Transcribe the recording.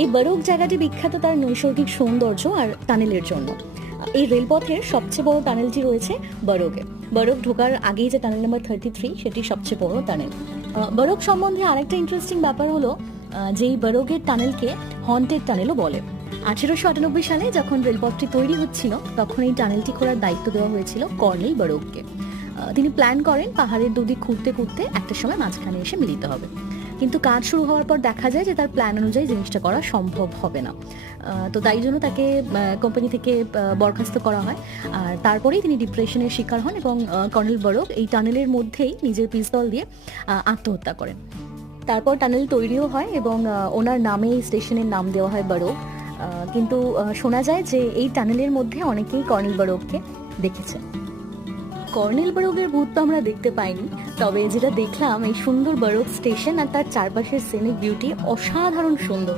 এই বারোক জায়গাটি বিখ্যাত তার নৈসর্গিক সৌন্দর্য আর টানেলের জন্য। এই রেলপথের সবচেয়ে বড় টানেলটি রয়েছে বারোকে। বারোক ঢোকার আগেই যে টানেল নাম্বার 33, সেটি সবচেয়ে বড় টানেল। বারোক সম্বন্ধে আরেকটা ইন্টারেস্টিং ব্যাপার হলো যে এই বারোকের টানেলকে হন্টেড টানেলও বলে। 1898 সালে যখন রেলপথটি তৈরি হচ্ছিল তখন এই টানেলটি খোঁড়ার দায়িত্ব দেওয়া হয়েছিল কর্নেল বারোককে। তিনি প্ল্যান করেন পাহাড়ের দুদিক খুঁড়তে খুঁড়তে একটা সময় মাঝখানে এসে মিলিত হবে, কিন্তু কাজ শুরু হওয়ার পর দেখা যায় যে তার প্ল্যান অনুযায়ী জিনিসটা করা সম্ভব হবে না। তো তাই জন্য তাকে কোম্পানি থেকে বরখাস্ত করা হয়। আর তারপরেই তিনি ডিপ্রেশনের শিকার হন এবং কর্নেল বারোক এই টানেলের মধ্যেই নিজের পিস্তল দিয়ে আত্মহত্যা করেন। তারপর টানেল তৈরিও হয় এবং ওনার নামে এই স্টেশনের নাম দেওয়া হয় বারোক। কিন্তু শোনা যায় যে এই টানেলের মধ্যে অনেকেই কর্নেল বারোককে দেখেছে। কর্নেল বারোকের ভূত তো আমরা দেখতে পাইনি, তবে যেটা দেখলাম এই সুন্দর বারোক স্টেশন আর তার চারপাশের সিনিক বিউটি অসাধারণ সুন্দর।